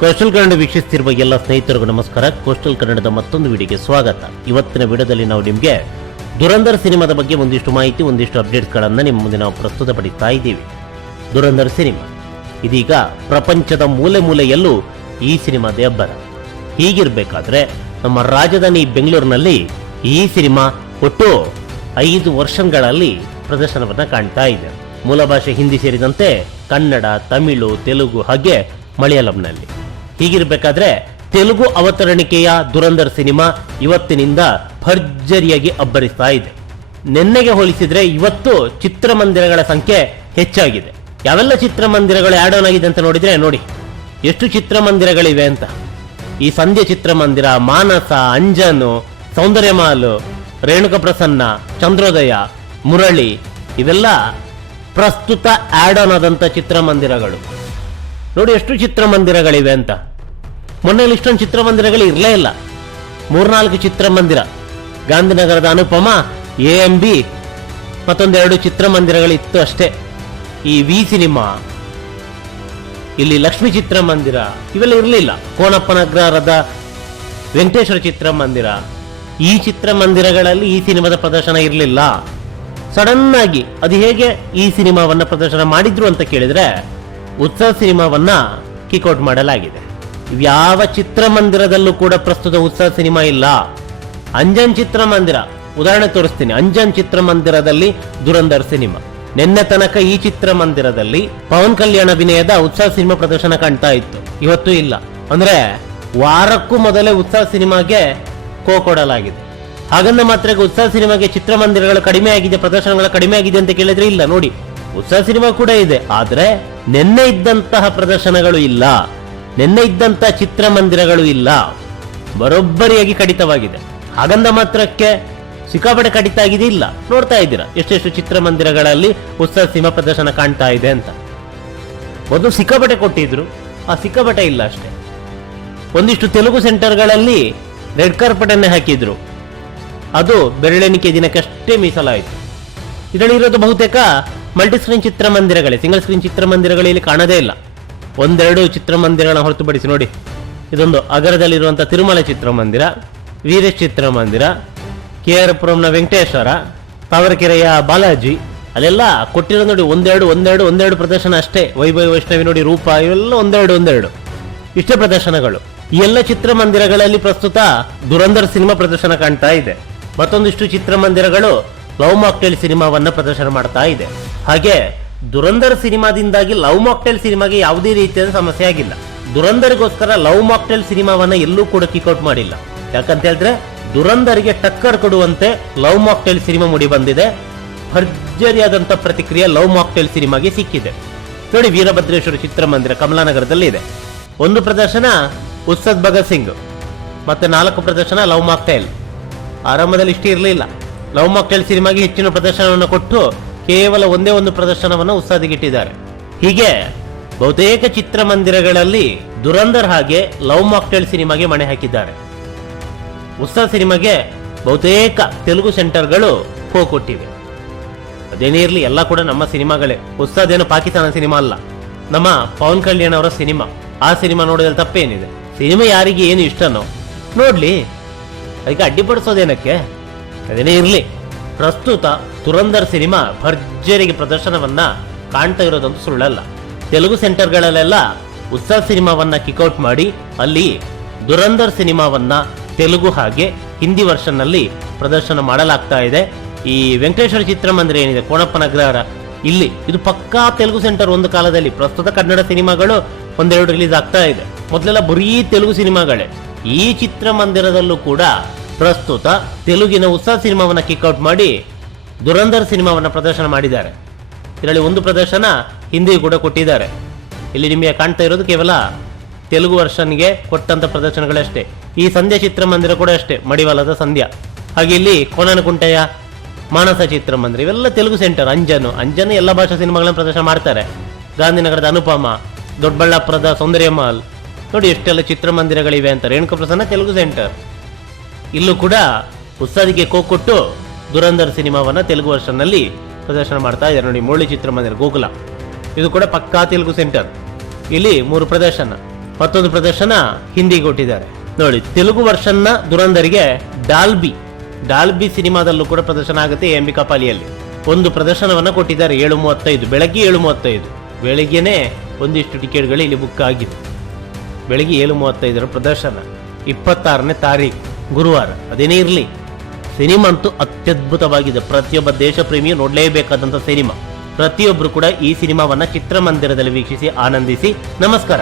Coastal Kannada ವೀಕ್ಷಿಸುತ್ತಿರುವ ಎಲ್ಲ ಸ್ನೇಹಿತರಿಗೂ ನಮಸ್ಕಾರ. ಕೋಸ್ಟಲ್ ಕನ್ನಡದ ಮತ್ತೊಂದು ವಿಡಿಯೋಗೆ ಸ್ವಾಗತ. ಇವತ್ತಿನ ವಿಡಿಯೋದಲ್ಲಿ ನಾವು ನಿಮಗೆ ದುರಂಧರ್ ಸಿನಿಮಾದ ಬಗ್ಗೆ ಒಂದಿಷ್ಟು ಮಾಹಿತಿ, ಒಂದಿಷ್ಟು ಅಪ್ಡೇಟ್ಸ್ಗಳನ್ನು ನಿಮ್ಮ ಮುಂದೆ ನಾವು ಪ್ರಸ್ತುತಪಡಿಸ್ತಾ ಇದ್ದೀವಿ. ದುರಂಧರ್ ಸಿನಿಮಾ ಇದೀಗ ಪ್ರಪಂಚದ ಮೂಲೆ ಮೂಲೆಯಲ್ಲೂ ಈ ಸಿನಿಮಾದ ಅಬ್ಬರ. ಹೀಗಿರಬೇಕಾದ್ರೆ ನಮ್ಮ ರಾಜಧಾನಿ ಬೆಂಗಳೂರಿನಲ್ಲಿ ಈ ಸಿನಿಮಾ ಒಟ್ಟು 5 ವರ್ಷಗಳಲ್ಲಿ ಪ್ರದರ್ಶನವನ್ನು ಕಾಣ್ತಾ ಇದೆ. ಮೂಲ ಭಾಷೆ ಹಿಂದಿ ಸೇರಿದಂತೆ ಕನ್ನಡ, ತಮಿಳು, ತೆಲುಗು ಹಾಗೆ ಮಲಯಾಳಂನಲ್ಲಿ. ಹೀಗಿರಬೇಕಾದ್ರೆ ತೆಲುಗು ಅವತರಣಿಕೆಯ ದುರಂಧರ್ ಸಿನಿಮಾ ಇವತ್ತಿನಿಂದ ಭರ್ಜರಿಯಾಗಿ ಅಬ್ಬರಿಸ್ತಾ ಇದೆ. ನಿನ್ನೆಗೆ ಹೋಲಿಸಿದ್ರೆ ಇವತ್ತು ಚಿತ್ರಮಂದಿರಗಳ ಸಂಖ್ಯೆ ಹೆಚ್ಚಾಗಿದೆ. ಯಾವೆಲ್ಲ ಚಿತ್ರಮಂದಿರಗಳು ಆಡ್ ಆನ್ ಆಗಿದೆ ಅಂತ ನೋಡಿದ್ರೆ ನೋಡಿ ಎಷ್ಟು ಚಿತ್ರಮಂದಿರಗಳಿವೆ ಅಂತ. ಈ ಸಂಧ್ಯಾ ಚಿತ್ರಮಂದಿರ, ಮಾನಸ, ಅಂಜನು, ಸೌಂದರ್ಯಮಾಲು, ರೇಣುಕ ಪ್ರಸನ್ನ, ಚಂದ್ರೋದಯ, ಮುರಳಿ ಇವೆಲ್ಲ ಪ್ರಸ್ತುತ ಆಡ್ ಆನ್ ಆದಂಥ ಚಿತ್ರಮಂದಿರಗಳು. ನೋಡಿ ಎಷ್ಟು ಚಿತ್ರಮಂದಿರಗಳಿವೆ ಅಂತ. ಮೊನ್ನೆಯಲ್ಲಿ ಇಷ್ಟೊಂದು ಚಿತ್ರಮಂದಿರಗಳು ಇರಲೇ ಇಲ್ಲ. 3-4 ಚಿತ್ರಮಂದಿರ, ಗಾಂಧಿನಗರದ ಅನುಪಮ, AMB, ಮತ್ತೊಂದೆರಡು ಚಿತ್ರಮಂದಿರಗಳಿತ್ತು ಅಷ್ಟೇ. ಈ ವಿ ಸಿನಿಮಾ, ಇಲ್ಲಿ ಲಕ್ಷ್ಮೀ ಚಿತ್ರಮಂದಿರ ಇವೆಲ್ಲ ಇರಲಿಲ್ಲ. ಕೋಣಪ್ಪನಗರದ ವೆಂಕಟೇಶ್ವರ ಚಿತ್ರಮಂದಿರ, ಈ ಚಿತ್ರಮಂದಿರಗಳಲ್ಲಿ ಈ ಸಿನಿಮಾದ ಪ್ರದರ್ಶನ ಇರಲಿಲ್ಲ. ಸಡನ್ ಆಗಿ ಅದು ಹೇಗೆ ಈ ಸಿನಿಮಾವನ್ನ ಪ್ರದರ್ಶನ ಮಾಡಿದ್ರು ಅಂತ ಕೇಳಿದ್ರೆ ಉತ್ಸವ ಸಿನಿಮಾವನ್ನ ಕಿಕ್ಔಟ್ ಮಾಡಲಾಗಿದೆ. ಯಾವ ಚಿತ್ರಮಂದಿರದಲ್ಲೂ ಕೂಡ ಪ್ರಸ್ತುತ ಉತ್ಸವ ಸಿನಿಮಾ ಇಲ್ಲ. ಅಂಜನ್ ಚಿತ್ರಮಂದಿರ ಉದಾಹರಣೆ ತೋರಿಸ್ತೀನಿ. ಅಂಜನ್ ಚಿತ್ರಮಂದಿರದಲ್ಲಿ ದುರಂಧರ್ ಸಿನಿಮಾ. ನಿನ್ನೆ ತನಕ ಈ ಚಿತ್ರಮಂದಿರದಲ್ಲಿ ಪವನ್ ಕಲ್ಯಾಣ್ ಅಭಿನಯದ ಉತ್ಸವ ಸಿನಿಮಾ ಪ್ರದರ್ಶನ ಕಾಣ್ತಾ ಇತ್ತು. ಇವತ್ತು ಇಲ್ಲ. ಅಂದ್ರೆ ವಾರಕ್ಕೂ ಮೊದಲೇ ಉತ್ಸವ ಸಿನಿಮಾಗೆ ಕೊಡಲಾಗಿದೆ. ಹಾಗಂದ ಮಾತ್ರ ಉತ್ಸವ ಸಿನಿಮಾಗೆ ಚಿತ್ರಮಂದಿರಗಳು ಕಡಿಮೆ ಆಗಿದೆ, ಪ್ರದರ್ಶನಗಳು ಕಡಿಮೆ ಆಗಿದೆ ಅಂತ ಕೇಳಿದ್ರೆ ಇಲ್ಲ. ನೋಡಿ, ಉತ್ಸವ ಸಿನಿಮಾ ಕೂಡ ಇದೆ, ಆದ್ರೆ ನಿನ್ನೆ ಇದ್ದಂತಹ ಪ್ರದರ್ಶನಗಳು ಇಲ್ಲ, ನಿನ್ನೆ ಇದ್ದಂತಹ ಚಿತ್ರಮಂದಿರಗಳು ಇಲ್ಲ. ಬರೋಬ್ಬರಿಯಾಗಿ ಕಡಿತವಾಗಿದೆ. ಹಾಗಂದ ಮಾತ್ರಕ್ಕೆ ಸಿಕ್ಕಾಪಟ್ಟೆ ಕಡಿತ ಆಗಿದೆ ಇಲ್ಲ. ನೋಡ್ತಾ ಇದ್ದೀರಾ ಎಷ್ಟೆಷ್ಟು ಚಿತ್ರಮಂದಿರಗಳಲ್ಲಿ ಉತ್ಸವ ಸಿನಿಮಾ ಪ್ರದರ್ಶನ ಕಾಣ್ತಾ ಇದೆ ಅಂತ. ಒಂದು ಸಿಕ್ಕಾಪಟ್ಟೆ ಕೊಟ್ಟಿದ್ರು, ಆ ಸಿಕ್ಕಾಪಟ್ಟೆ ಇಲ್ಲ ಅಷ್ಟೇ. ಒಂದಿಷ್ಟು ತೆಲುಗು ಸೆಂಟರ್ಗಳಲ್ಲಿ ರೆಡ್ ಕಾರ್ಪೆಟ್ ಅನ್ನೇ ಹಾಕಿದ್ರು, ಅದು ಬೆರಳೆಣಿಕೆ ದಿನಕ್ಕಷ್ಟೇ ಮೀಸಲಾಯಿತು. ಇದರಲ್ಲಿರೋದು ಬಹುತೇಕ ಮಲ್ಟಿ ಸ್ಕ್ರೀನ್ ಚಿತ್ರಮಂದಿರಗಳೇ, ಸಿಂಗಲ್ ಸ್ಕ್ರೀನ್ ಚಿತ್ರಮಂದಿರಗಳಲ್ಲಿ ಕಾಣದೇ ಇಲ್ಲ. ಒಂದೆರಡು ಚಿತ್ರಮಂದಿರಗಳನ್ನ ಹೊರತುಪಡಿಸಿ ನೋಡಿ, ಇದೊಂದು ಅಗರದಲ್ಲಿರುವಂತಹ ತಿರುಮಲ ಚಿತ್ರಮಂದಿರ, ವೀರೇಶ್ ಚಿತ್ರಮಂದಿರ, KR ಪುರಂನ ವೆಂಕಟೇಶ್ವರ, ತಾವರೆಕೆರೆಯ ಬಾಲಾಜಿ, ಅಲ್ಲೆಲ್ಲ ಕೊಟ್ಟಿರೋ ನೋಡಿ ಒಂದೆರಡು ಪ್ರದರ್ಶನ ಅಷ್ಟೇ. ವೈಭವ್ ವೈಷ್ಣವಿ ನೋಡಿ, ರೂಪ, ಇವೆಲ್ಲ ಒಂದೆರಡು ಇಷ್ಟೇ ಪ್ರದರ್ಶನಗಳು. ಈ ಎಲ್ಲ ಚಿತ್ರಮಂದಿರಗಳಲ್ಲಿ ಪ್ರಸ್ತುತ ದುರಂಧರ್ ಸಿನಿಮಾ ಪ್ರದರ್ಶನ ಕಾಣ್ತಾ ಇದೆ. ಮತ್ತೊಂದಿಷ್ಟು ಚಿತ್ರಮಂದಿರಗಳು ಲವ್ ಮಾಕ್ಟೇಲ್ ಸಿನಿಮಾವನ್ನ ಪ್ರದರ್ಶನ ಮಾಡ್ತಾ ಇದೆ. ಹಾಗೆ ದುರಂಧರ್ ಸಿನಿಮಾದಿಂದಾಗಿ ಲವ್ ಮಾಕ್ಟೇಲ್ ಸಿನಿಮಾಗೆ ಯಾವುದೇ ರೀತಿಯ ಸಮಸ್ಯೆ ಆಗಿಲ್ಲ. ದುರಂಧರ್ಗೋಸ್ಕರ ಲವ್ ಮಾಕ್ಟೇಲ್ ಸಿನಿಮಾವನ್ನ ಎಲ್ಲೂ ಕೂಡ ಕಿಕ್ಔಟ್ ಮಾಡಿಲ್ಲ. ಯಾಕಂತ ಹೇಳಿದ್ರೆ ದುರಂಧರ್ಗೆ ಟಕ್ಕರ್ ಕೊಡುವಂತೆ ಲವ್ ಮಾಕ್ಟೇಲ್ ಸಿನಿಮಾ ಮೂಡಿ ಬಂದಿದೆ. ಭರ್ಜರಿಯಾದಂತ ಪ್ರತಿಕ್ರಿಯೆ ಲವ್ ಮಾಕ್ಟೇಲ್ ಸಿನಿಮಾಗೆ ಸಿಕ್ಕಿದೆ. ನೋಡಿ, ವೀರಭದ್ರೇಶ್ವರ ಚಿತ್ರಮಂದಿರ ಕಮಲಾನಗರದಲ್ಲಿ ಇದೆ. ಒಂದು ಪ್ರದರ್ಶನ ಉತ್ಸದ್ ಭಗತ್ ಸಿಂಗ್, ಮತ್ತೆ 4 ಪ್ರದರ್ಶನ ಲವ್ ಮಾಕ್ಟೇಲ್. ಆರಂಭದಲ್ಲಿ ಇಷ್ಟೇ ಇರಲಿಲ್ಲ. ಲವ್ ಮಾಕ್ಟೇಲ್ ಸಿನಿಮಾಗೆ ಹೆಚ್ಚಿನ ಪ್ರದರ್ಶನವನ್ನು ಕೊಟ್ಟು ಕೇವಲ ಒಂದೇ ಒಂದು ಪ್ರದರ್ಶನವನ್ನು ಉತ್ಸಾದಿಗಿಟ್ಟಿದ್ದಾರೆ. ಹೀಗೆ ಬಹುತೇಕ ಚಿತ್ರಮಂದಿರಗಳಲ್ಲಿ ದುರಂಧರ್ ಹಾಗೆ ಲವ್ ಮಾಕ್ಟೇಲ್ ಸಿನಿಮಾಗೆ ಮಣೆ ಹಾಕಿದ್ದಾರೆ. ಉತ್ಸವ ಸಿನಿಮಾಗೆ ಬಹುತೇಕ ತೆಲುಗು ಸೆಂಟರ್ಗಳು ಕೊಟ್ಟಿವೆ. ಅದೇನೇ ಇರಲಿ, ಎಲ್ಲ ಕೂಡ ನಮ್ಮ ಸಿನಿಮಾಗಳೇ. ಉತ್ಸವದೇನು ಪಾಕಿಸ್ತಾನ ಸಿನಿಮಾ ಅಲ್ಲ, ನಮ್ಮ ಪವನ್ ಕಲ್ಯಾಣ್ ಅವರ ಸಿನಿಮಾ. ಆ ಸಿನಿಮಾ ನೋಡೋದ್ರಲ್ಲಿ ತಪ್ಪೇನಿದೆ? ಸಿನಿಮಾ ಯಾರಿಗೆ ಏನು ಇಷ್ಟನೋ ನೋಡ್ಲಿ, ಅದಕ್ಕೆ ಅಡ್ಡಿಪಡಿಸೋದೇನಕ್ಕೆ? ಅದೇನೇ ಇರಲಿ, ಪ್ರಸ್ತುತ ದುರಂಧರ್ ಸಿನಿಮಾ ಭರ್ಜರಿಗೆ ಪ್ರದರ್ಶನವನ್ನ ಕಾಣ್ತಾ ಇರೋದಂತೂ ಸುಳ್ಳಲ್ಲ. ತೆಲುಗು ಸೆಂಟರ್ಗಳಲ್ಲೆಲ್ಲ ಉತ್ಸವ ಸಿನಿಮಾವನ್ನ ಕಿಕ್ಔಟ್ ಮಾಡಿ ಅಲ್ಲಿ ದುರಂಧರ್ ಸಿನಿಮಾವನ್ನ ತೆಲುಗು ಹಾಗೆ ಹಿಂದಿ ವರ್ಷನ್ ನಲ್ಲಿ ಪ್ರದರ್ಶನ ಮಾಡಲಾಗ್ತಾ ಇದೆ. ಈ ವೆಂಕಟೇಶ್ವರ ಚಿತ್ರಮಂದಿರ ಏನಿದೆ ಕೋಣಪ್ಪನಗರ, ಇಲ್ಲಿ ಇದು ಪಕ್ಕಾ ತೆಲುಗು ಸೆಂಟರ್ ಒಂದು ಕಾಲದಲ್ಲಿ. ಪ್ರಸ್ತುತ ಕನ್ನಡ ಸಿನಿಮಾಗಳು ಒಂದೆರಡು ರಿಲೀಸ್ ಆಗ್ತಾ ಇದೆ. ಮೊದಲೆಲ್ಲ ಬರೀ ತೆಲುಗು ಸಿನಿಮಾಗಳೇ. ಈ ಚಿತ್ರಮಂದಿರದಲ್ಲೂ ಕೂಡ ಪ್ರಸ್ತುತ ತೆಲುಗಿನ ಉತ್ಸವ ಸಿನಿಮಾವನ್ನ ಕಿಕ್ಔಟ್ ಮಾಡಿ ದುರಂಧರ್ ಸಿನಿಮಾವನ್ನ ಪ್ರದರ್ಶನ ಮಾಡಿದ್ದಾರೆ. ಇದರಲ್ಲಿ ಒಂದು ಪ್ರದರ್ಶನ ಹಿಂದಿ ಕೂಡ ಕೊಟ್ಟಿದ್ದಾರೆ. ಇಲ್ಲಿ ನಿಮಗೆ ಕಾಣ್ತಾ ಇರೋದು ಕೇವಲ ತೆಲುಗು ವರ್ಷನ್ಗೆ ಕೊಟ್ಟಂತ ಪ್ರದರ್ಶನಗಳಷ್ಟೇ. ಈ ಸಂಧ್ಯಾ ಚಿತ್ರಮಂದಿರ ಕೂಡ ಅಷ್ಟೇ, ಮಡಿವಾಲದ ಸಂಧ್ಯಾ. ಹಾಗೆ ಇಲ್ಲಿ ಕೋಣನಕುಂಟೆಯ ಮಾನಸ ಚಿತ್ರಮಂದಿರ, ಇವೆಲ್ಲ ತೆಲುಗು ಸೆಂಟರ್. ಅಂಜನು ಎಲ್ಲ ಭಾಷಾ ಸಿನಿಮಾಗಳನ್ನ ಪ್ರದರ್ಶನ ಮಾಡ್ತಾರೆ. ಗಾಂಧಿನಗರದ ಅನುಪಮ, ದೊಡ್ಡಬಳ್ಳಾಪುರದ ಸೌಂದರ್ಯಮಾಲ್, ನೋಡಿ ಎಷ್ಟೆಲ್ಲ ಚಿತ್ರಮಂದಿರಗಳಿವೆ ಅಂತ. ರೇಣುಕ ಪ್ರಸನ್ನ ತೆಲುಗು ಸೆಂಟರ್. ಇಲ್ಲೂ ಕೂಡ ಉತ್ಸಾದಿಗೆ ಕೊಟ್ಟು ದುರಂಧರ್ ಸಿನಿಮಾವನ್ನ ತೆಲುಗು ವರ್ಷನ್ನಲ್ಲಿ ಪ್ರದರ್ಶನ ಮಾಡ್ತಾ ಇದ್ದಾರೆ. ನೋಡಿ, ಮುರಳಿ ಚಿತ್ರಮಂದಿರ ಗೋಕುಲ, ಇದು ಕೂಡ ಪಕ್ಕಾ ತೆಲುಗು ಸೆಂಟರ್. ಇಲ್ಲಿ 3 ಪ್ರದರ್ಶನ. ಮತ್ತೊಂದು ಪ್ರದರ್ಶನ ಹಿಂದಿಗೆ ಕೊಟ್ಟಿದ್ದಾರೆ ನೋಡಿ. ತೆಲುಗು ವರ್ಷನ್ನ ದುರಂದರಿಗೆ ಡಾಲ್ಬಿ ಸಿನಿಮಾದಲ್ಲೂ ಕೂಡ ಪ್ರದರ್ಶನ ಆಗುತ್ತೆ ಅಂಬಿಕಾಪಾಲಿಯಲ್ಲಿ. ಒಂದು ಪ್ರದರ್ಶನವನ್ನ ಕೊಟ್ಟಿದ್ದಾರೆ 7:35 ಬೆಳಗ್ಗೆ 7:35 ಬೆಳಿಗ್ಗೆನೆ ಒಂದಿಷ್ಟು ಟಿಕೆಟ್ಗಳು ಇಲ್ಲಿ ಬುಕ್ ಆಗಿದೆ. ಬೆಳಿಗ್ಗೆ 7:35 ಪ್ರದರ್ಶನ 26ನೇ ತಾರೀಕು ಗುರುವಾರ. ಅದೇನೇ ಇರಲಿ, ಸಿನಿಮಾ ಅಂತೂ ಅತ್ಯದ್ಭುತವಾಗಿದೆ. ಪ್ರತಿಯೊಬ್ಬ ದೇಶ ಪ್ರೇಮಿಯು ನೋಡಲೇಬೇಕಾದಂಥ ಸಿನಿಮಾ. ಪ್ರತಿಯೊಬ್ಬರು ಕೂಡ ಈ ಸಿನಿಮಾವನ್ನ ಚಿತ್ರಮಂದಿರದಲ್ಲಿ ವೀಕ್ಷಿಸಿ ಆನಂದಿಸಿ. ನಮಸ್ಕಾರ.